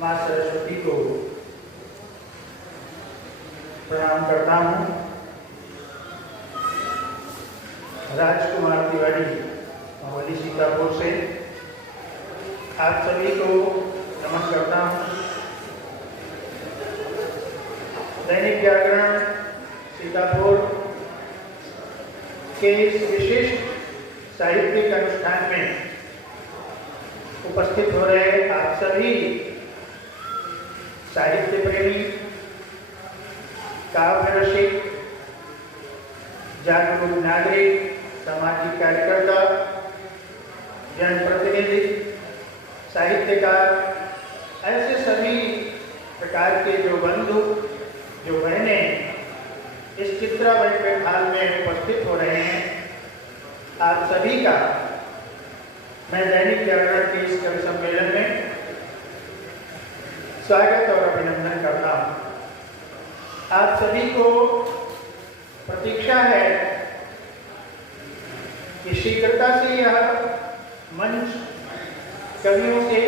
माँ सरस्वती को प्रणाम करता हूँ। राजकुमार तिवारी महुली सीतापुर से आप सभी को नमन करता हूँ। दैनिक जागरण सीतापुर के इस विशिष्ट साहित्यिक अनुष्ठान में उपस्थित हो रहे आप सभी साहित्य प्रेमी, काव्य रसिक, जागरूक नागरिक, सामाजिक कार्यकर्ता, जनप्रतिनिधि, साहित्यकार, ऐसे सभी प्रकार के जो बंधु, जो बहनें इस चित्रा बैंक्वेट हॉल में उपस्थित हो रहे हैं, आप सभी का मैं दैनिक जागरण के इस कवि सम्मेलन में स्वागत और अभिनंदन करता हूँ। आप सभी को प्रतीक्षा है कि शीघ्रता से यह मंच कवियों से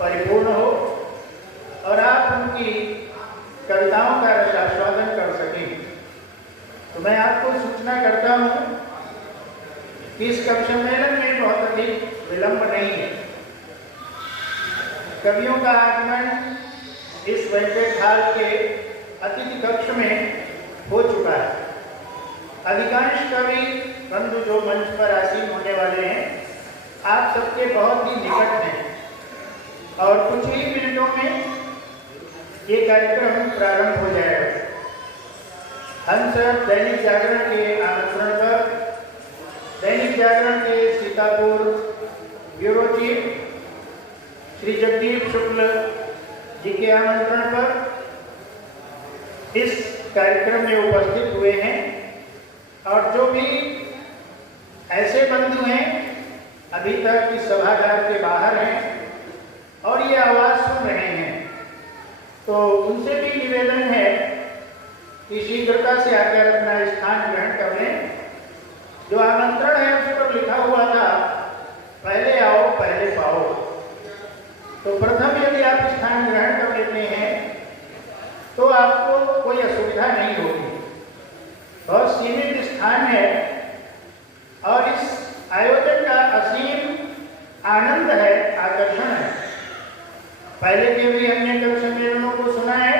परिपूर्ण हो और आप उनकी कविताओं का रसास्वादन कर सकें। तो मैं आपको सूचना करता हूँ कि इस कवि सम्मेलन में बहुत अधिक विलंब नहीं है। कवियों का आगमन इस बैंक्वेट हॉल के अतिथि कक्ष में हो चुका है। अधिकांश कवि बंधु जो मंच पर आसीन होने वाले हैं, आप सबके बहुत ही निकट हैं और कुछ ही मिनटों में ये कार्यक्रम प्रारंभ हो जाएगा। हम सब दैनिक जागरण के आमंत्रण पर, दैनिक जागरण के सीतापुर ब्यूरो चीफ श्री जगदीप शुक्ल जी के आमंत्रण पर इस कार्यक्रम में उपस्थित हुए हैं और जो भी ऐसे बंधु हैं अभी तक इस सभागार के बाहर हैं और ये आवाज़ सुन रहे हैं, तो उनसे भी निवेदन है कि शीघ्रता से आकर अपना स्थान ग्रहण कर लें। जो आमंत्रण है उस पर लिखा हुआ था, पहले आओ पहले पाओ। तो प्रथम यदि आप स्थान ग्रहण कर लेते हैं तो आपको कोई असुविधा नहीं होगी। बहुत सीमित स्थान है और इस आयोजन का असीम आनंद है, आकर्षण है। पहले के भी अन्य कवि सम्मेलनों को सुना है।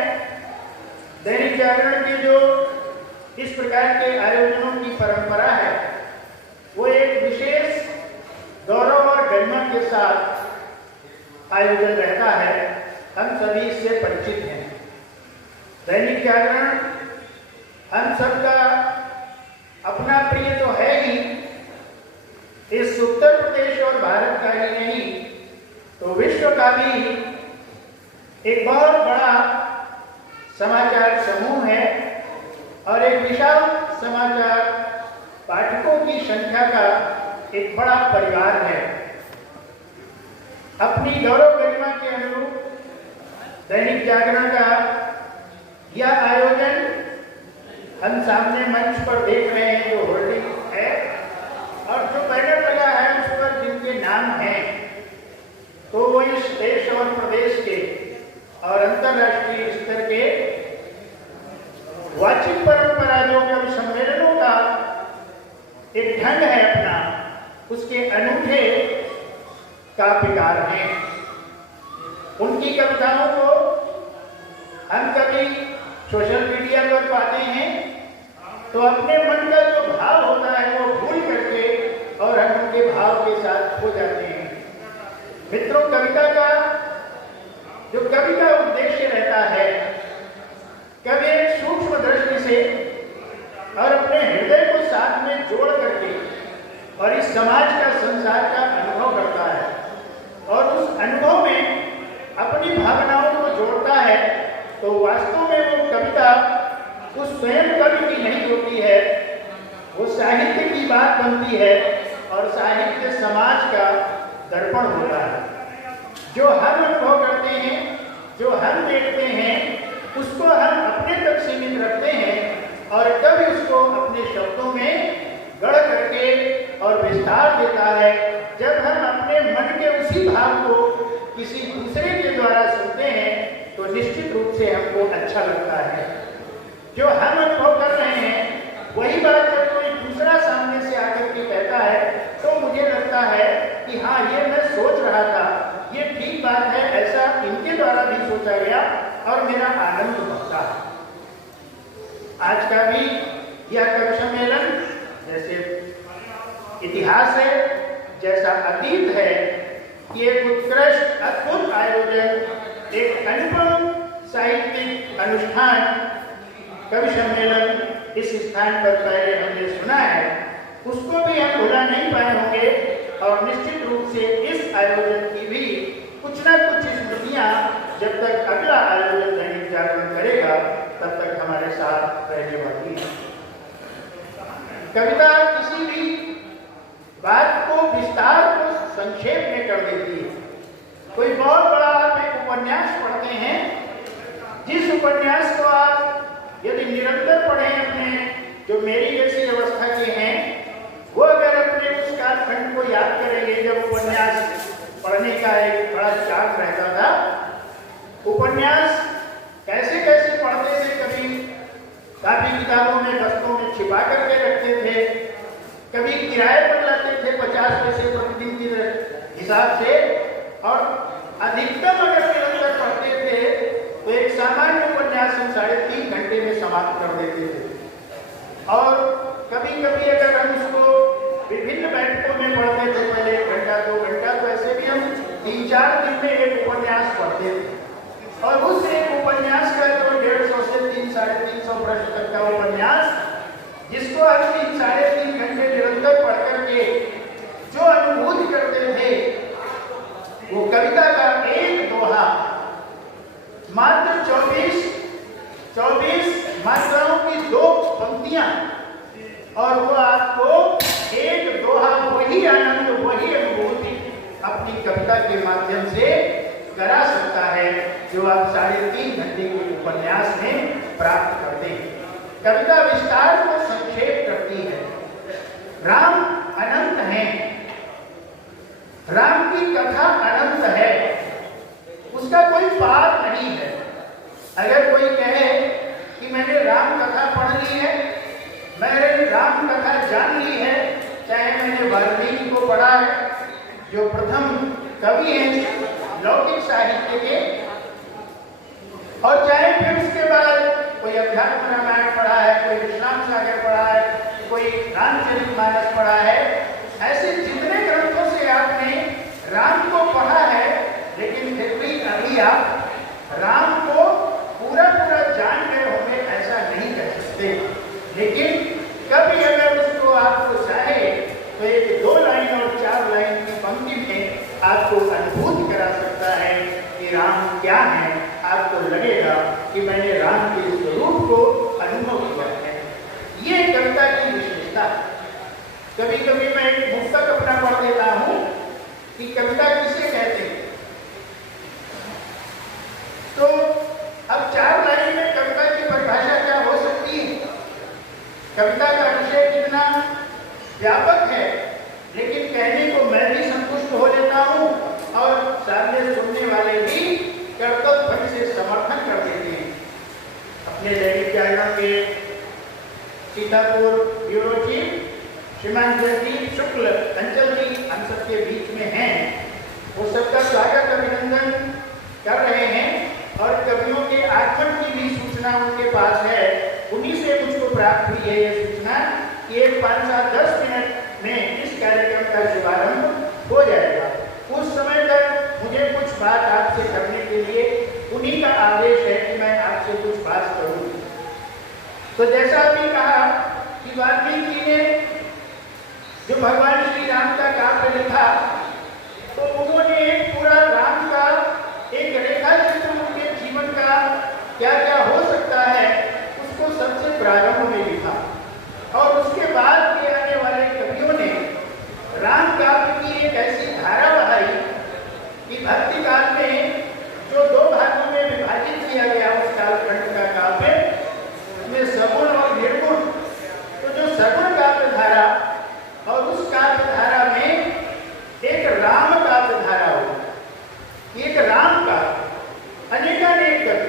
दैनिक जागरण के जो इस प्रकार के आयोजनों की परंपरा है वो एक विशेष गौरव और गरिमा के साथ आयोजन रहता है। हम सभी इससे परिचित हैं। दैनिक जागरण हम सबका अपना प्रिय तो है ही, इस उत्तर प्रदेश और भारत का ही नहीं तो विश्व का भी एक बहुत बड़ा समाचार समूह है और एक विशाल समाचार पाठकों की संख्या का एक बड़ा परिवार है। अपनी गौरव गरिमा के अनुरूप दैनिक जागरण का यह आयोजन हम सामने मंच पर देख रहे हैं, जो होर्डिंग है और जो बैनर लगा है उस पर जिनके नाम हैं, तो वो इस देश और प्रदेश के और अंतर्राष्ट्रीय स्तर के वाचिक परंपरा जो कवि सम्मेलनों का एक ढंग है अपना, उसके अनूठे काव्यकार हैं। उनकी कविताओं को हम कभी सोशल मीडिया पर पाते हैं तो अपने मन का जो भाव होता है वो भूल करके और हम उनके भाव के साथ खो जाते हैं। मित्रों, कविता का जो कवि का उद्देश्य रहता है, कवि एक सूक्ष्म दृष्टि से और अपने हृदय को साथ में जोड़ करके और इस समाज का, संसार का अनुभव करता है और उस अनुभव में अपनी भावनाओं को जोड़ता है। तो वास्तव में वो कविता उस स्वयं कवि की नहीं होती है, वो साहित्य की बात बनती है और साहित्य समाज का दर्पण होता है। जो हम अनुभव करते हैं, जो हम देखते हैं, उसको हम अपने तक सीमित रखते हैं और कवि उसको अपने शब्दों में गढ़ करके और विस्तार देता है। जब हम अपने मन के उसी भाव को किसी दूसरे के द्वारा से हमको अच्छा लगता है। जो हम अनुभव कर रहे हैं वही बात जब कोई दूसरा सामने से आकर के कहता है तो मुझे लगता है कि हाँ, ये मैं सोच रहा था, ये ठीक बात है, ऐसा इनके द्वारा भी सोचा गया और मेरा आनंद बढ़ता है। आज का भी यह कवि सम्मेलन जैसे इतिहास है, जैसा अतीत है, ये उत्कृष्ट अद्भुत आयोजन, एक अनुपम साहित्यिक अनुष्ठान कवि सम्मेलन इस स्थान पर पहले हमने सुना है, उसको भी हम भुला नहीं पाए होंगे और निश्चित रूप से इस आयोजन की भी कुछ न कुछ स्मृतियां जब तक अगला आयोजन दैनिक जागरण करेगा तब तक हमारे साथ रहने वाली है। कविता किसी भी बात को विस्तार को संक्षेप में कर देती है। कोई बहुत बड़ा आप एक उपन्यास पढ़ते हैं, जिस उपन्यास को आप यदि निरंतर पढ़ें, अपने जो मेरी जैसी अवस्था के हैं वो अगर अपने उस कालखंड को याद करेंगे जब उपन्यास पढ़ने का एक बड़ा चार्ट रहता था, उपन्यास कैसे कैसे पढ़ते थे, कभी काफी किताबों में बस्तों में छिपा करके रखते थे, कभी किराए पर लाते थे 50 पैसे प्रतिदिन के हिसाब से, और अधिकतम अगर निरंतर पढ़ते थे तो एक सामान्य उपन्यास हम 3.5 घंटे में समाप्त कर देते थे। और कभी कभी अगर हम उसको विभिन्न बैठकों में पढ़ते थे, पहले 1 घंटा 2 घंटा, तो ऐसे भी हम 3-4 दिन में एक उपन्यास पढ़ते थे। और उस एक उपन्यास का जो 150 से 300-350 पृष्ठ तक का उपन्यास, जिसको हम 3-3.5 घंटे निरंतर पढ़ करके जो अनुभूति करते थे, वो कविता का एक दोहा मात्र 24 मात्राओं की 2 पंक्तियां, और वो आपको एक दोहा वही आनंद, वही अनुभूति अपनी कविता के माध्यम से करा सकता है जो आप 3.5 घंटे के उपन्यास में प्राप्त करते हैं। कविता विस्तार को संक्षेप करती है। राम अनंत हैं, राम की कथा अनंत है, उसका कोई पार नहीं है। अगर कोई कहे कि मैंने राम कथा पढ़ ली है, मैंने राम कथा जान ली है, चाहे मैंने वाल्मीकि को पढ़ा है जो प्रथम कवि हैं लौकिक साहित्य के, और चाहे फिर उसके बाद कोई अध्यात्म रामायण पढ़ा है, कोई विश्राम सागर पढ़ा है, कोई रामचरितमानस पढ़ा है, ऐसे जितने ग्रंथों से आपने राम को पढ़ा है, लेकिन फिर भी अभी आप राम को पूरा पूरा जान गए होंगे ऐसा नहीं कह सकते। लेकिन कभी अगर उसको आपको चाहे तो एक 2 लाइन और 4 लाइन की पंक्ति में आपको अनुभूत करा सकता है कि राम क्या है। आपको लगेगा कि मैंने राम के स्वरूप को अनुभव किया है। ये कविता की विशेषता है। कभी कभी मैं एक पुस्तक अपना पढ़ देता हूँ कि कविता किसे कहते हैं, तो अब 4 लाइन में कविता की परिभाषा क्या हो सकती है। कविता का विषय कितना व्यापक है, लेकिन कहने को मैं भी संतुष्ट हो लेता हूँ और सामने सुनने वाले भी कर्तव्य से समर्थन कर देते हैं। अपने दैनिक जागरण के सीतापुर ब्यूरो चीफ श्रीमान जयदीप शुक्ल अंचल जी हम सबके बीच में हैं। वो सबका स्वागत अभिनंदन कर रहे हैं और कवियों के आगमन की भी सूचना उनके पास है। उन्हीं से मुझको प्राप्त हुई है ये सूचना कि 5-10 मिनट में इस कार्यक्रम का शुभारंभ हो जाएगा। उस समय तक मुझे कुछ बात आपसे करने के लिए उन्हीं का आदेश है कि मैं आपसे कुछ बात करूं। तो जैसा अभी कहा कि वाल्मीकि ने जो भगवान श्री राम का काव्य लिखा, तो उन्होंने एक पूरा राम का एक रेखा चित्र उनके जीवन का क्या क्या हो सकता है उसको सबसे प्रारंभ में लिखा, और उसके बाद के आने वाले कवियों ने राम काव्य की एक ऐसी धारा बहाई कि भक्ति काल में जो 2 भागों में विभाजित किया गया उस कालखंड का काव्य, उसमें सगुण और निर्गुण, तो जो सगुण काव्य धारा और उस काव्य धारा में एक राम काव्य धारा हो, एक राम का अनेकानेक कवि,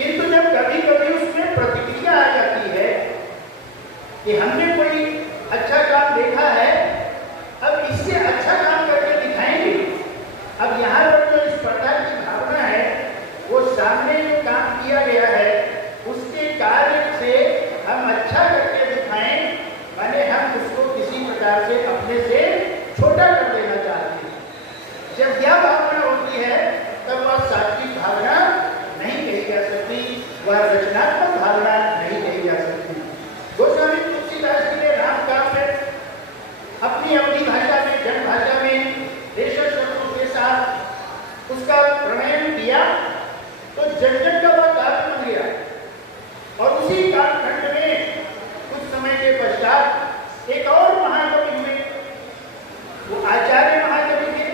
किंतु जब कभी कभी उसमें प्रतिक्रिया आ जाती है कि हमने कोई अच्छा काम देखा है, अब इससे अच्छा काम करके दिखाएंगे। अब यहाँ पर जो स्पर्धा की भावना है, वो सामने जो काम किया गया है उसके कार्य से हम अच्छा करके दिखाएं, माने हम उसको किसी प्रकार से अपने से छोटा कर देना चाहते हैं। जब यह भावना होती है तब वह सात्विक भावना नहीं कही जा सकती, वह रचनात्मक भावना नहीं कही जा सकती। गोस्वामी तुलसीदास जी ने राम काव्य अपनी अपनी भाषा में, जन भाषा में देशज शब्दों के साथ उसका प्रणयन किया, तो जन का वह काव्य बन गया। और उसी कालखंड में कुछ समय के पश्चात एक और महाकवि हुए, वो आचार्य महाकवि थे।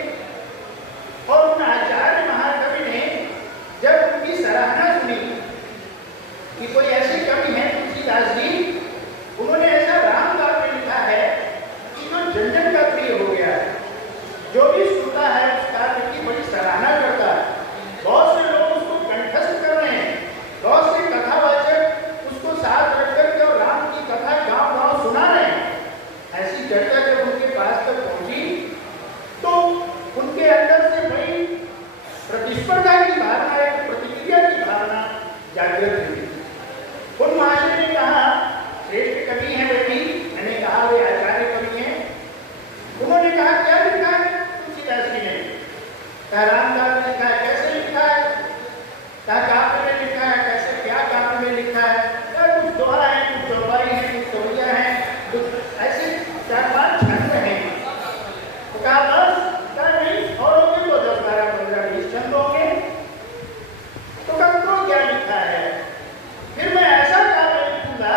और उन आचार्य महाकवि ने जब उनकी सराहना सुनी कि कोई ऐसी कवि है तुलसीदास जी, उन्होंने ऐसा राम काव्य लिखा है कि जो जन का प्रिय हो गया है, जो भी सुनता है उस काव्य की बड़ी सराहना करता है। बहुत से लोग उसको कंठस्थ कर रहे हैं, बहुत से कथावाचक उसको साथ रख करके और राम की कथा गांव-गांव सुना रहे हैं। ऐसी चर्चा जब उनके पास तक पहुंची तो उनके अंदर से बड़ी प्रतिस्पर्धा की भावना, एक प्रतिक्रिया की भावना जागृत हुई। उन महाशय ने कहा, श्रेष्ठ कवि हैं वे भी, मैंने कहा वे आचार्य कवि हैं। उन्होंने कहा क्या लिखा है तुलसीदास जी ने? कहा राम काव्य लिखा है। कैसे लिखा है? कहा काव्य में लिखा है। कैसे, क्या काव्य में लिखा है? कहा कुछ दोहा है, कुछ चौपाई है, कुछ कविता है, कुछ ऐसे 4-5 छंद हैं। तो कहा बस? कहा नहीं, और होंगे तो 10, 12, 15, 20 छंद होंगे। तो कहा तो क्या लिखा है? फिर मैं ऐसा काव्य लिखूंगा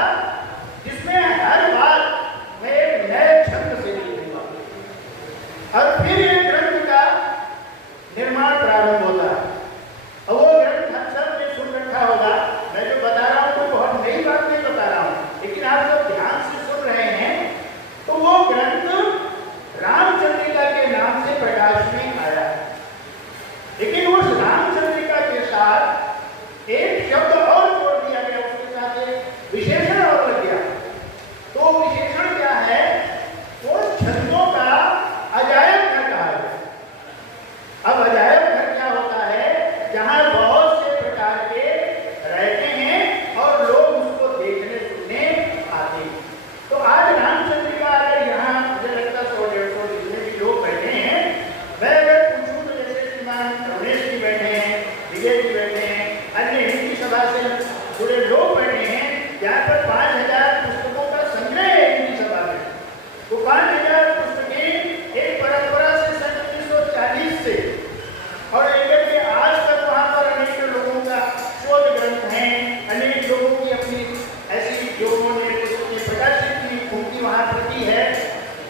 जिसमें हर बार मैं एक नए छंद से लिखूंगा, और फिर एक ग्रंथ का निर्माण प्रारंभ होता है। और वो ग्रंथ हम सब ने सुन रखा होगा। मैं जो बता रहा हूँ तो बहुत नई बात नहीं बता रहा हूँ, लेकिन आप सब ध्यान से सुन रहे हैं। तो वो ग्रंथ रामचंद्रिका के नाम से प्रकाश में आया, लेकिन उस रामचंद्रिका के साथ एक शब्द और जोड़ दिया गया, उसके साथ एक विशेषण और लग गया। तो विशेषण क्या है? वो छंदों का अजायब घर कहा गया। अब अजायब घर क्या होता है? जहां बहुत से प्रकार के रहते हैं और लोग उसको देखने सुनने आते हैं। तो आज रामचंद्रिका अगर यहाँ मुझे लगता 100-150 जितने भी लोग बैठे हैं, मैं अगर पूछूं तो जैसे श्रीमान रमेश जी बैठे हैं, विजय जी बैठे हैं, अन्य हिंदी सभा से जुड़े लोग बैठे हैं, यहाँ पर 5000 पुस्तकों का संग्रह है हिंदी सभा में। वो 5000 पुस्तकें एक परंपरा से सन 1940 से और लेकर के आज तक वहाँ पर अनेक लोगों का शोध ग्रंथ है, अनेक लोगों की अपनी ऐसी जो उन्होंने पुस्तकें प्रकाशित की, उनकी वहाँ प्रति है।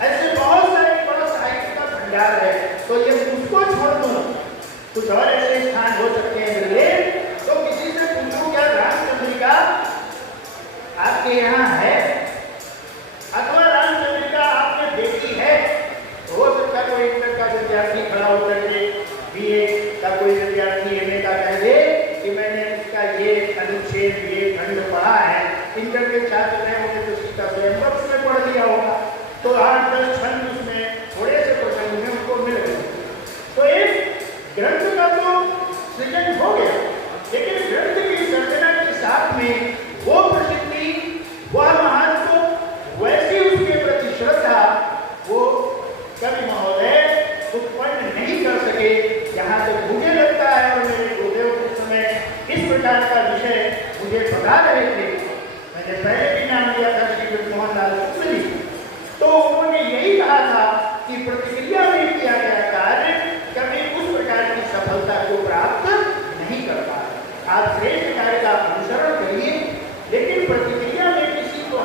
ऐसे बहुत सारे बड़ा साहित्य का भंडार है। तो ये उसको छोड़ दूँ, कुछ और ऐसे स्थान हो सकते हैं मिले, तो किसी से पूछूं क्या रामचंद्रिका आपके यहाँ है, अथवा रामचंद्रिका आपने देखी है? हो सकता कोई इंटर का विद्यार्थी खड़ा होकर के बीए का कोई विद्यार्थी एमए का कह दे कि मैंने उसका ये अनुच्छेद, ये खंड पढ़ा है। इंटर के छात्र हैं, उन्हें तो सीता स्वयंवर उसमें पढ़ लिया होगा, तो 8-10 छंद उसमें थोड़े से प्रसंग में उनको मिल गए। तो एक ग्रंथ का तो सृजन हो गया, लेकिन ग्रंथ की सर्जना के साथ में वो प्रसिद्धि, वह महत्व, वैसी उसके प्रति श्रद्धा वो कवि महोदय उत्पन्न नहीं कर सके। यहाँ तक मुझे लगता है, और मेरे गुरुदेव उस समय इस प्रकार का विषय मुझे बता रहे थे, मैंने पहले भी नाम लिया था श्री ब्रजमोहन लाल शुक्ल जी, तो उन्होंने यही कहा था कि प्रतिक्रिया में किया गया कार्य कभी उस प्रकार की सफलता को प्राप्त नहीं कर पाता। आप श्रेष्ठ कार्य का अनुसरण करिए, लेकिन प्रतिक्रिया में किसी को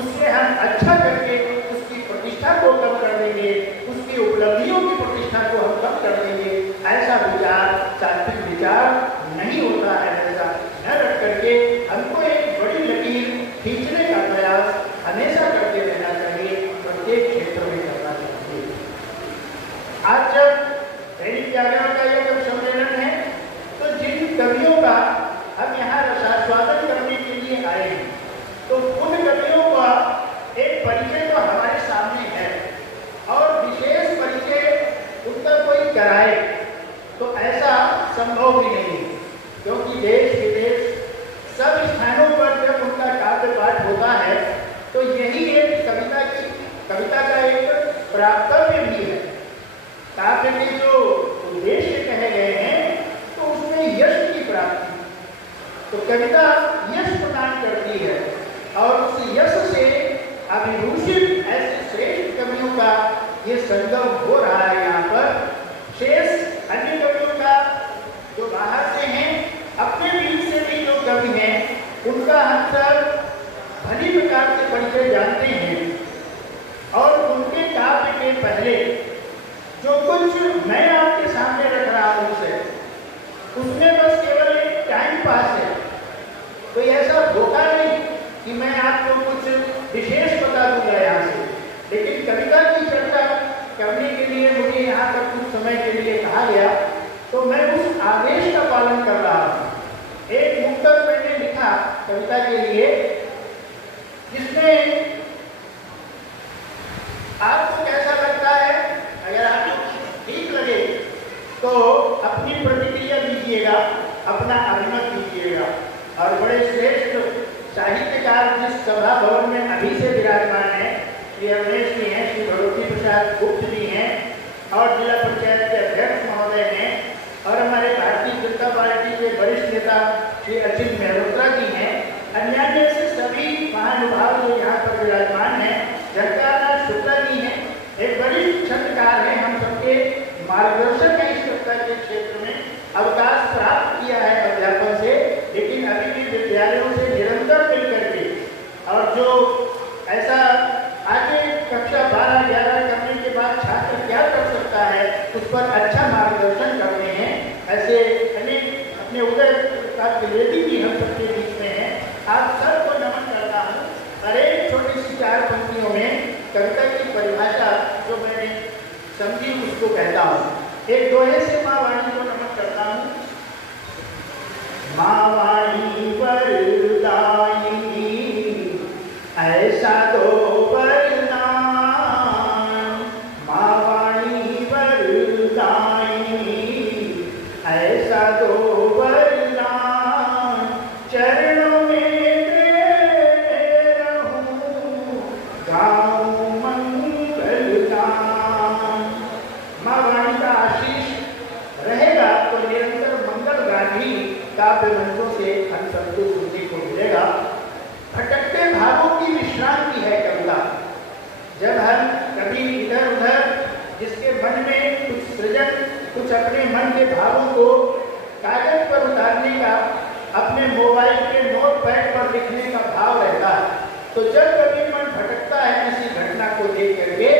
उससे हम अच्छा करके उसकी प्रतिष्ठा को कम कर देंगे, उसकी उपलब्धियों की प्रतिष्ठा को हम कम कर देंगे, ऐसा विचार सात्विक विचार नहीं होता है। ऐसा न रख करके हमको एक बड़ी लकीर खींचने का प्रयास हमेशा करते रहना चाहिए, प्रत्येक क्षेत्र में करना चाहिए। आज जब दैनिक जागरण का ये सम्मेलन है, तो जिन कवियों का हम यहाँ संभव भी नहीं है, क्योंकि देश विदेश सब स्थानों पर जब उनका काव्य पाठ होता है तो यही एक कविता का एक प्राप्तव्य भी है। काव्य के जो उद्देश्य कहे गए हैं तो उसमें यश की प्राप्ति, तो कविता यश प्रदान करती है और उस यश से अभिभूषित ऐसे श्रेष्ठ कवियों का ये संगम हो रहा है। यहाँ पर शेष अन्य कवियों का जो बाहर से हैं, अपने बीच से भी जो कवि हैं, उनका हम सब भली प्रकार से परिचय जानते हैं और उनके काव्य के पहले जो कुछ मैं आपके सामने रख रहा हूँ उसमें बस केवल एक टाइम पास है, कोई ऐसा धोखा नहीं कि मैं आपको कुछ विशेष बता दूंगा यहाँ से। लेकिन कविता की चर्चा करने के लिए मुझे यहाँ पर कुछ समय के लिए कहा गया, तो मैं उस आदेश का पालन कर रहा हूँ। एक मुक्तक मैंने लिखा कविता के लिए, जिसमें आपको कैसा लगता है, अगर आपको ठीक लगे तो अपनी प्रतिक्रिया दीजिएगा, अपना अभिमत दीजिएगा। और बड़े श्रेष्ठ साहित्यकार जिस सभा भवन में अभी से विराजमान है, श्री अवनेश जी हैं, श्री भगवती प्रसाद गुप्त जी हैं और जिला पंचायत के अध्यक्ष महोदय हैं और हमारे भारतीय जनता पार्टी के वरिष्ठ नेता श्री अचित मेहरोत्रा जी हैं, अन्य से सभी महानुभाव जो यहाँ पर विराजमान हैं, झंकारनाथ शुक्ला जी हैं, एक वरिष्ठ छंदकार हैं, हम सबके मार्गदर्शक है इस कविता के क्षेत्र में, अवकाश प्राप्त किया है अध्यापन से, लेकिन अभी भी विद्यालयों से निरंतर मिल करके और जो ऐसा आगे कक्षा 12-11 करने के बाद छात्र क्या कर सकता है उस पर अच्छा मार्गदर्शन करते हैं, ऐसे अनेक अपने उदय का द्विवेदी भी हम सबके बीच में हैं। आप सबको नमन करता हूँ। अरे छोटी सी 4 पंक्तियों में कविता की परिभाषा जो मैंने समझी उसको कहता हूँ। एक दोहे से माँ वाणी को नमन करता हूँ। माँ वाणी वरदायिनी ऐसा दो वरदान, माँ वाणी वरदायिनी ऐसा दो वरदान, चरणों में रहूं गाऊं मंगल गान। माँ वाणी का आशीष रहेगा तो निरंतर मंगल गान ही काव्य मंचों से हम सबको सुनने को मिलेगा। भटकते भावों की विश्रांति है कविता। जब हम कभी इधर उधर जिसके मन में कुछ सृजन, कुछ अपने मन के भावों को कागज पर उतारने का, अपने मोबाइल के नोटपैड पर लिखने का भाव रहता है, तो जब कभी मन भटकता है किसी घटना को देख करके,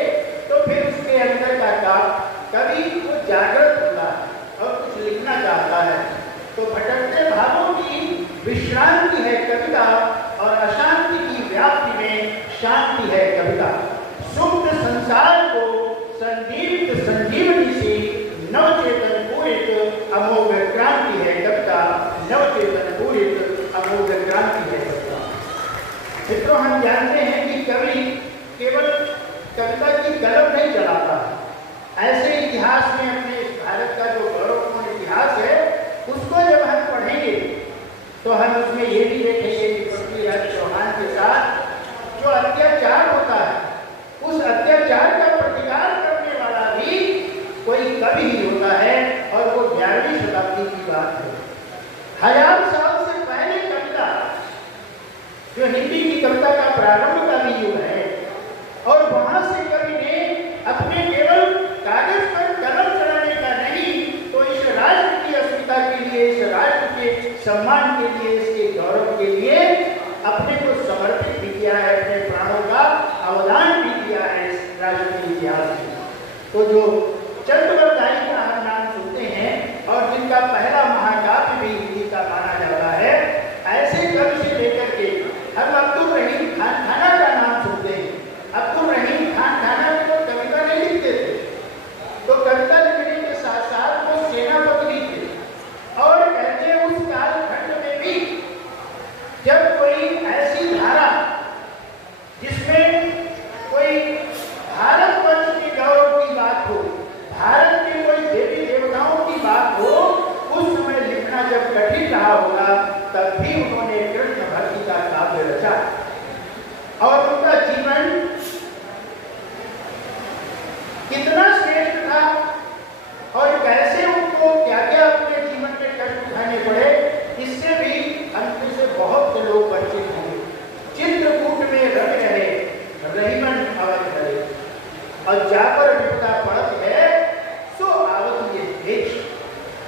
तो फिर उसके अंदर का कभी वो जागृत होता है और कुछ लिखना चाहता है। तो भटकते भावों की विश्रांति है कविता और अशांति की व्याप्ति में शांति है कविता। सुप्त संसार को संदीप्त संजीवनी से नवचेतन पूरित अमोघ क्रांति है कविता, नवचेतन पूरित अमोघ क्रांति है कविता। मित्रों, हम जानते हैं कि कवि केवल कविता की कलम नहीं चलाता है। ऐसे इतिहास में अपने भारत का जो गौरवपूर्ण इतिहास है उसको जब हम पढ़ेंगे तो हम उसमें ये भी देखेंगे कि पृथ्वीराज चौहान के साथ जो अत्याचार होता है, उस अत्याचार का प्रतिकार करने वाला भी कोई कवि ही होता है और वो 11वीं शताब्दी की बात है। 1000 साल से पहले कविता, जो हिंदी की कविता का प्रारंभ का भी युग है, और वहां से कवि ने अपने केवल कागज पर कलम चलाने का नहीं, तो इस राष्ट्र की अस्मिता के लिए, इस राष्ट्र के सम्मान के लिए, इसके गौरव के लिए अपने को समर्पित भी किया है, अपने प्राणों का अवदान भी किया है इस राष्ट्र के इतिहास में। तो जो चंद्रवरदाई का हम नाम सुनते हैं और जिनका पहला महाकाव्य भी हिंदी का माना जाता है, ऐसे कवि से लेकर के हम अब्दुल रहीम खान खाना का नाम सुनते हैं। अब्दुल रहीम खान खाना में तो कविता नहीं लिखते थे, तो कविता लिखने के साथ साथ वो सेनापति थे और कहते उस कालखंड में भी जब कोई ऐसी धारा जिसमें कोई भारत वर्ष के गौरव की बात हो, भारत के कितना श्रेष्ठ था और कैसे उनको क्या क्या अपने जीवन में कष्ट उठाने पड़े, इससे भी अंत से बहुत से लोग वंचित होंगे। चित्रकूट में रवि रहे रहीमन अवध रहे, और जाकर विपदा पड़त है सो आवत ये देश,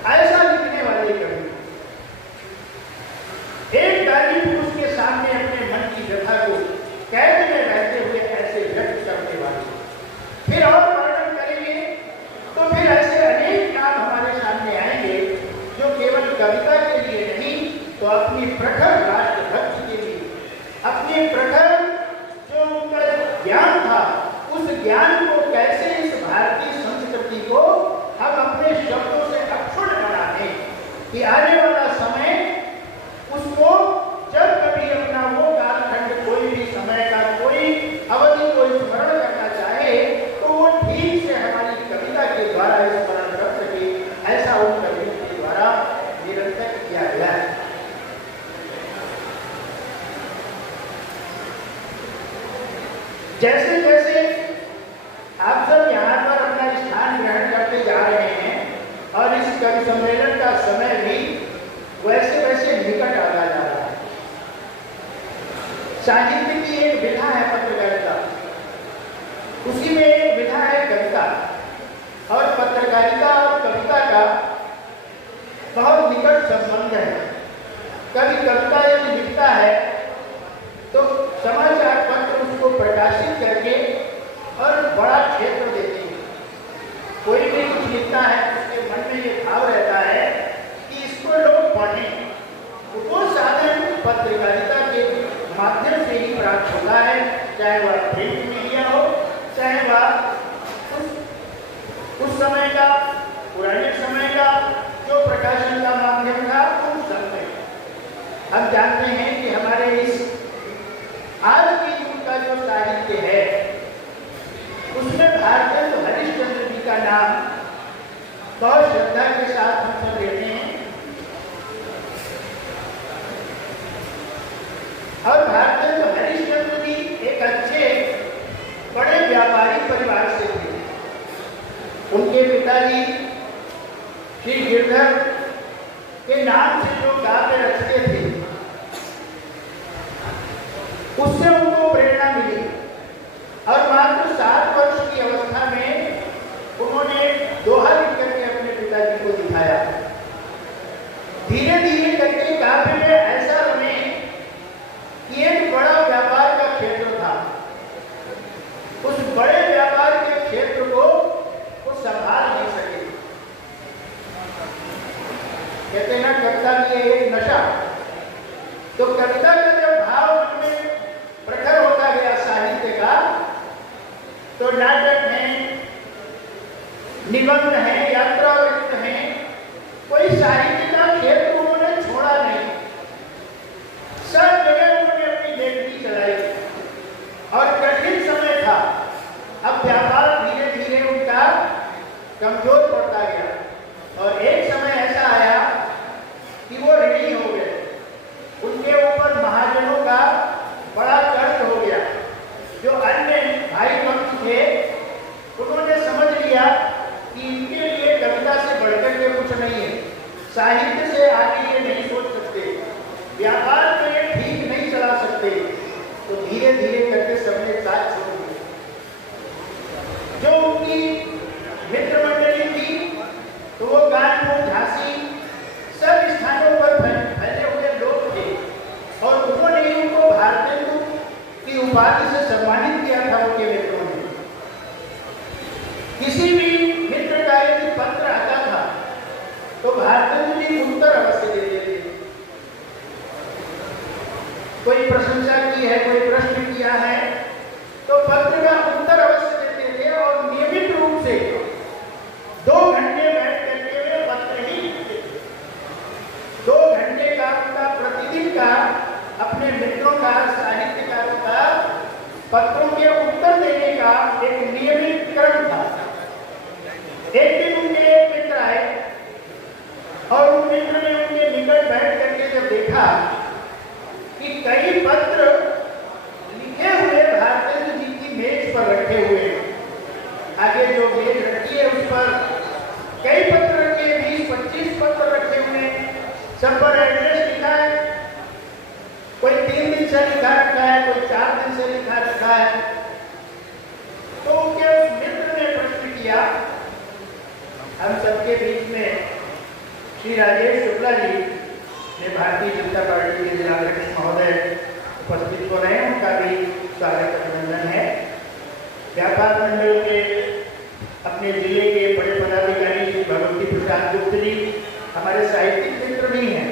ऐसा लिखने वाले कवि एक दानी पुरुष के सामने अपने मन की व्यथा को कैद में रहते हुए ऐसे व्यक्त करने वाले। फिर और वर्णन करेंगे तो फिर ऐसे अनेक नाम हमारे सामने आएंगे जो केवल कविता के लिए नहीं तो अपनी प्रखर राष्ट्रभक्ति के लिए, अपनी प्रखर जो उनका ज्ञान था, उस ज्ञान को कैसे इस भारतीय संस्कृति को हम अपने शब्दों से अक्षुण्ण बना दें कि आने वाला समय उसको जब कभी अपना वो कालखंड, कोई भी समय का कोई अवधि को स्मरण करना चाहे तो वो ठीक से हमारी कविता के द्वारा स्मरण कर सके, ऐसा उन कवियों के द्वारा निरंतर किया गया है। जैसे जैसे आप सब यहाँ पर अपना स्थान ग्रहण करते जा रहे हैं और इस कवि सम्मेलन का समय भी वैसे वैसे निकट आता जा रहा है। साहित्य की एक विधा है पत्रकारिता, उसी में एक विधा है कविता, और पत्रकारिता और कविता का बहुत निकट संबंध है। कभी कविता यदि लिखता है तो समाचार पत्र उसको प्रकाशित करके और बड़ा क्षेत्र देते हैं। कोई भी कुछ लिखता है उसके मन में ये भाव रहता है कि इसको लोग पढ़ें, वो साधन पत्रकारिता के माध्यम से ही प्राप्त होता है, चाहे वह प्रिंट मीडिया हो, चाहे वह उस समय का पुराने समय का जो प्रकाशन का माध्यम था उस समय। हम जानते हैं कि हमारे इस आज के युग का जो साहित्य है उसमें भारतेंदु हरिश्चंद्र जी का नाम बहुत श्रद्धा के साथ हम सब लेते हैं, और भारतेंदु हरिश्चंद्र जी एक अच्छे बड़े व्यापारी परिवार से थे। उनके पिताजी श्री गिरधर के नाम से जो काव्य रचते थे उससे उनको प्रेरणा मिली, और मात्र 7 वर्ष की अवस्था में उन्होंने दोहा लिख करके अपने पिताजी को दिखाया। धीरे धीरे करके काव्य में ऐसा बने कि एक बड़ा व्यापार का क्षेत्र था, उस बड़े व्यापार के क्षेत्र को वो संभाल नहीं सके। कहते हैं ना कविता की एक नशा, तो कविता का जब भाव में प्रखर होता गया साहित्य का, तो नाटक है, निबंध है, यात्रावृत्त है, कोई साहित्य का क्षेत्र उन्होंने छोड़ा नहीं। सब जगह उन्होंने अपनी लेखनी चलाई, और कठिन समय था। अब व्यापार धीरे धीरे उनका कमजोर पड़ता गया, और एक समय ऐसा आया कि वो ऋणी हो गए। उनके ऊपर महाजनों का बड़ा कष्ट हो गया। जो अन्य भाई वंश थे उन्होंने समझ लिया कि इनके लिए कविता से बढ़कर के कुछ नहीं है, साहित्य से आगे ये नहीं सोच सकते, व्यापार में ये ठीक नहीं चला सकते, तो धीरे धीरे करके सबने साथ छोड़ दिया। जो उनकी मित्र मंडली थी तो वो कानपुर, झांसी, सब स्थानों पर फैले हुए लोग थे, और उन्होंने उनको भारतेंदु की उपाधि से सम्मानित किया था उनके मित्रों ने। किसी भी मित्र का यदि पत्र आता था तो भारतेंदु जी उत्तर अवश्य देते थे। कोई प्रशंसा की है, कोई प्रश्न किया है, तो पत्र का उत्तर अवश्य देते थे, और नियमित रूप से 2 घंटे बैठ करके वे पत्र ही लिखते थे। 2 घंटे का उनका प्रतिदिन का अपने मित्रों का, साहित्यकारों का पत्रों के उत्तर देने का एक नियमित क्रम था। एक दिन उनके एक मित्र आए, और उन मित्र ने उनके निकट बैठ करके जब देखा कि कई पत्र लिखे हुए भारतेंदु जी की मेज पर रखे हुए, आगे जो जो मेज रखी है उस पर कई पत्र रखे, 20-25 पत्र रखे हुए, सब पर एड्रेस लिखा है। कोई 3 दिन से लिखा रखा है, कोई 4 दिन से लिखा रखा है। तो उनके उस मित्र ने प्रश्न किया, हम सबके बीच में श्री राजेश शुक्ला जी ने भारतीय जनता पार्टी के जिलाध्यक्ष महोदय उपस्थित हो रहे हैं, उनका भी स्वागत अभिनंदन है। व्यापार मंडल के अपने जिले के बड़े पदाधिकारी श्री भगवती प्रसाद गुप्त जी हमारे साहित्यिक मित्र भी हैं,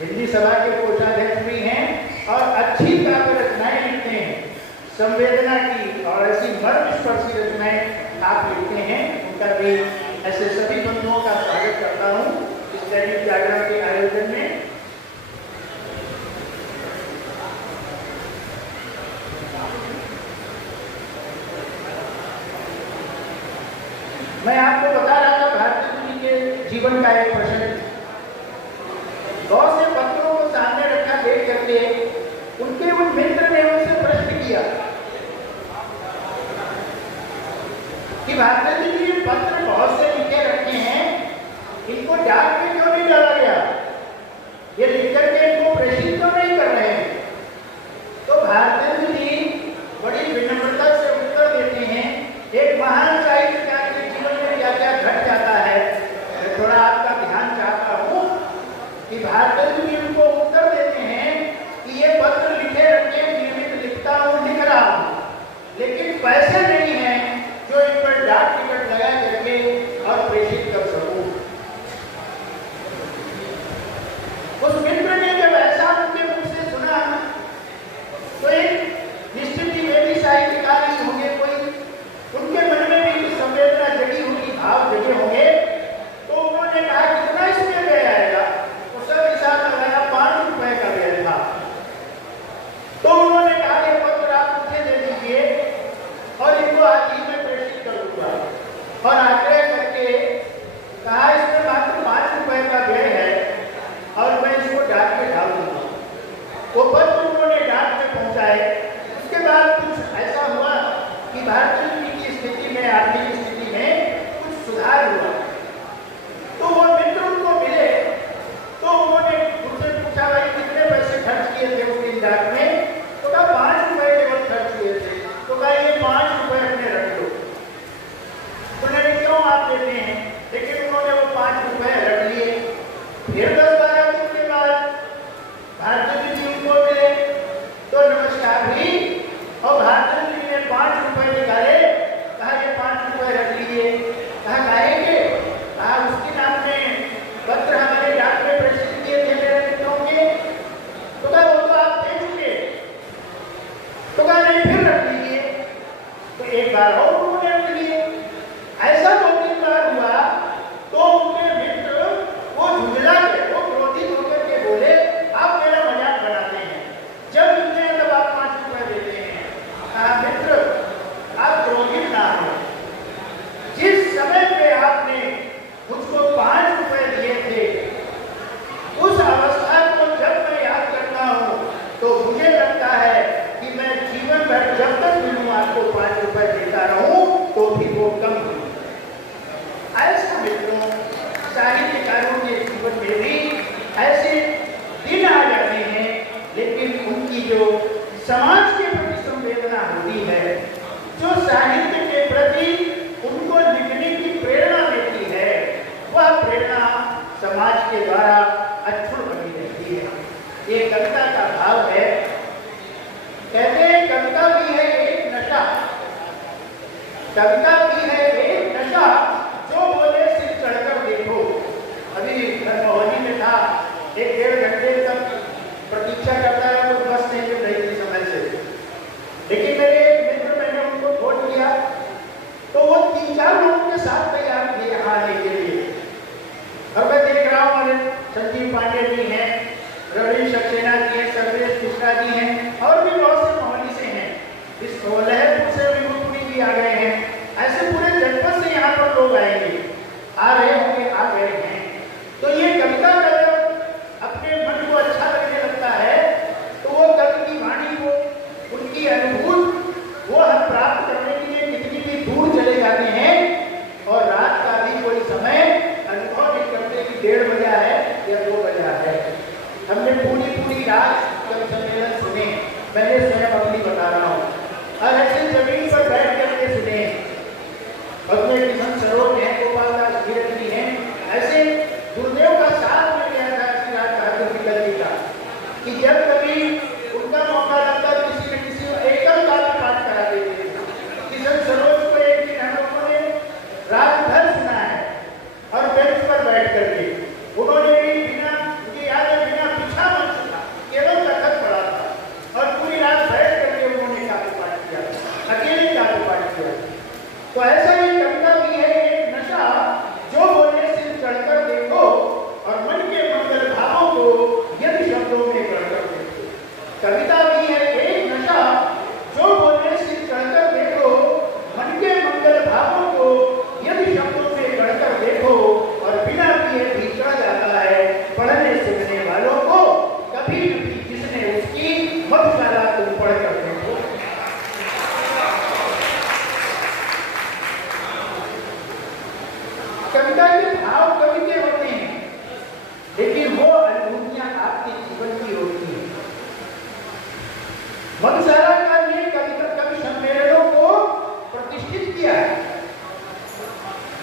हिंदी सभा के कोषाध्यक्ष भी हैं और अच्छी काव्य रचनाएं लिखते हैं, संवेदना की और ऐसी मर्मस्पर्शी रचनाएं आप लिखते हैं। उनका भी ऐसे सभी बंधुओं का स्वागत करता हूँ इस दैनिक जागरण के आयोजन में। मैं आपको बता रहा था भारती जी के जीवन का एक प्रश्न, बहुत से पत्रों को सामने रखा देख करके उनके उन मित्र ने उनसे प्रश्न किया कि भारती जी ये पत्र बहुत से लिखे रखे हैं, इनको डाक में क्यों नहीं डाला गया, ये लिख करके इनको प्रेषित तो नहीं कर रहे हैं। तो भारती जी बड़ी विनम्रता से उत्तर देते हैं, एक महान साहित्यकार के जीवन में क्या क्या घट जाता है, मैं थोड़ा आपका ध्यान चाहता हूँ कि भारती जी उनको उत्तर देते हैं कि ये पत्र लिखे रखे, नियमित लिखता हूँ, लिख रहा हूँ, लेकिन पैसे नहीं है जो इन पर डाक टिकट लगा करके और प्रेषित कर सकूं। उस मित्र ने जब ऐसा उनके मुख से सुना तो एक निश्चित ही वे भी साहित्यकार ही होंगे, कोई उनके मन में भी संवेदना जगी होगी, भाव जगे होंगे। तो उन्होंने कहा कितना इसमें व्यय आएगा, तो सब हिसाब लगाया 5 रुपए का व्यय था। तो उन्होंने कहा ये पत्र आप मुझे दे दीजिए और इनको आज ही में प्रेषित कर दूंगा, और आग्रह करके कहा इसमें मात्र 5 रुपए का व्यय है और मैं इसको डाक में डाल दूंगा। वो पत्र उन्होंने डाक में पहुंचाए। उसके बाद कुछ ऐसा हुआ कि भारतीय जी की स्थिति में, आर्थिक स्थिति में कुछ सुधार हुआ। तो वो मित्र उनको मिले तो उन्होंने उनसे पूछा भाई कितने पैसे खर्च किए थे उस दिन डाक में, तो कहा 5 रुपए केवल खर्च किए थे। तो कहा ये 5 रुपए अपने रख लो। उन्होंने क्यों आप देते हैं, लेकिन उन्होंने वो 5 रुपए रख लिए। फिर 10-12 दिन के बाद भारती जी उनको मिले तो नमस्कार भी, और भारती जी ने 5 रुपए निकाले, कहा ये 5 रुपए रख लीजिए। कहा खाएंगे, कहा उसके नाम में पत्र हमारे डाक में प्रेषित किए थे मेरे मित्रों के, तो कहा वो तो आप दे चुके। तो कहा नहीं फिर रख लीजिए। तो एक बार और उन्होंने रख लिए। ऐसा 2-3 बार हुआ तो उनके मित्र वो झुंझला गए, वो क्रोधित होकर के बोले आप मेरा मजाक बनाते हैं, जब मिलते हैं तब आप 5 रुपए देते हैं। कहा मित्र आप क्रोधित ना हो, जिस समय पे आपने मुझको 5 रुपए दिए थे उस अवस्था को जब मैं याद करता हूँ तो मुझे लगता है कि मैं जीवन भर जब तक मिलूं आपको 5 रुपए देता रहूं तो भी वो कम हो। ऐसा मित्रों साहित्यकारों के जीवन में भी ऐसे दिन आ जाते हैं, लेकिन उनकी जो समाज के प्रति संवेदना होती है, जो साहित्य के प्रति उनको लिखने की प्रेरणा देती है, वह प्रेरणा समाज के द्वारा अक्षुण्ण बनी रहती है। ये कविता का भाव है, कहते हैं कविता भी है एक नशा, कविता भी है एक नशा, जो बोले सिर चढ़कर देखो। अभी मोहनी में था, 1-1.5 घंटे तक प्रतीक्षा करता है, तो बस नहीं मिल रही थी समय से, लेकिन मेरे एक मित्र, मैंने उनको फोन किया तो वो 3-4 लोगों के साथ तैयार थे यहाँ आने के लिए। और मैं देख रहा हूँ हमारे संजीव पांडे जी हैं, रवि सक्सेना जी हैं, सर्वेश मिश्रा बैठ करके उन्होंने भी बिना, मुझे याद है, बिना पीछा मत सुना, केवल तखत पड़ा था और पूरी रात बैठ करके उन्होंने काव्य पाठ किया, अकेले काव्य पाठ किया। तो ऐसा ही कविता भी है एक नशा, जो बोले सिर चढ़कर देखो और मन के मंगल भावों को यदि शब्दों में गढ़कर देखो। कविता भी है एक नशा, जो बोले सिर चढ़कर देखो, मन के मंगल भावों को यदि शब्दों में गढ़कर देखो, और बिना पिए भी चढ़ जाता है पढ़ने सुनने वालों को, कभी भी जिसने उसकी मधुशाला तुम पढ़ कर देखो। कविता के भाव कवि के होते हैं, लेकिन वो अनुभूतियां आपके जीवन की होती हैं। मधुशाला ने कवि सम्मेलनों को प्रतिष्ठित किया है।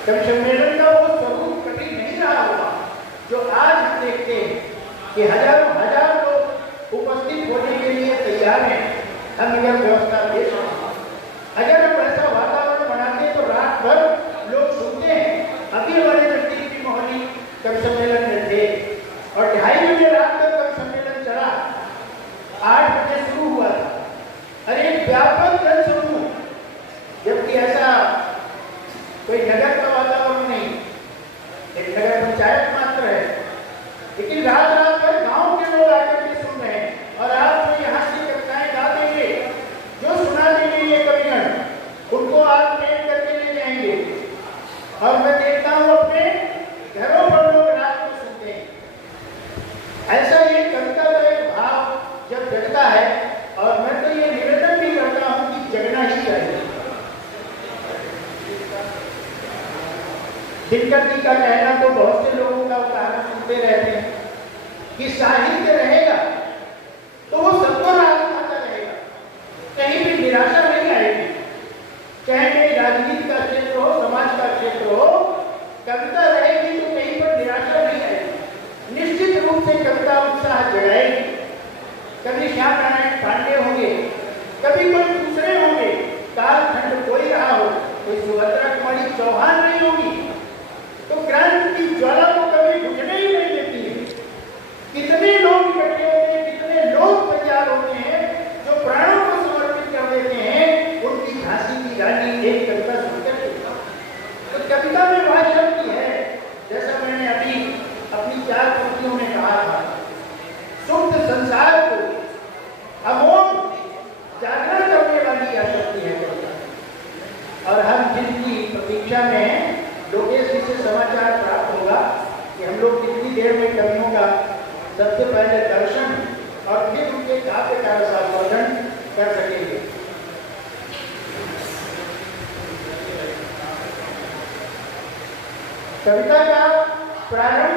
कवि सम्मेलन का वो स्वरूप कभी नहीं रहा होगा जो आज हम देखते हैं कि हजारों हजार लोग उपस्थित होने के लिए तैयार हैं। हम इधर व्यवस्था दे सकते हैं। अगर हम ऐसा वातावरण बनाते तो रात भर लोग सुनते हैं। अभी हमारे नजदीक की मोहल्ली कवि सम्मेलन में थे और 2:30 बजे रात तक कवि सम्मेलन चला। 8 बजे शुरू हुआ था। अरे एक व्यापक जन समूह, जबकि ऐसा कोई नगर का वातावरण नहीं, एक नगर पंचायत मात्र है, लेकिन रात रात भर गांव के लोग आकर के सुन रहे हैं। और आप जो यहाँ से कविताएं गा देंगे, जो सुना देंगे ये कविगण, उनको आप ट्रेन करके ले जाएंगे। और मैं देखता हूँ अपने घरों पर लोग रात को सुनते हैं। ऐसा ये कविता का एक भाव जब जगता है, और मैं तो ये निवेदन भी करता हूँ कि जगना ही चाहिए। दिनकर जी का कहना तो बहुत से लोगों का उदाहरण सुनते रहते हैं कि साहित्य रहेगा तो वो सबको राहत आता रहेगा, कहीं भी निराशा नहीं आएगी। चाहे कोई राजनीति का क्षेत्र हो, समाज का क्षेत्र हो, कविता रहेगी तो कहीं पर निराशा नहीं आएगी। निश्चित रूप से कविता उत्साह जगाएगी। कभी श्याम नारायण पांडे होंगे, कभी कोई दूसरे होंगे, कालखंड कोई रहा हो, कोई सुभद्रा कुमारी चौहान नहीं होगी, तो क्रांति की ज्वाला को कभी बुझने ही नहीं देती है। कितने लोग इकट्ठे होते हैं, कितने लोग तैयार होते हैं जो प्राणों को समर्पित कर देते हैं उनकी झांसी की रानी एक कविता सुनकर के। तो कविता में वह शक्ति है, जैसा मैंने अभी अपनी 4 पंक्तियों में कहा था, शुद्ध संसार को अमोघ जागरण करने वाली यह शक्ति है कविता। और हम जिनकी प्रतीक्षा में हैं, लोकेश जी से समाचार प्राप्त होगा कि हम लोग कितनी देर में कवियों का सबसे पहले दर्शन और फिर उनके काव्य का रसास्वादन कर सकेंगे। कविता का प्रारंभ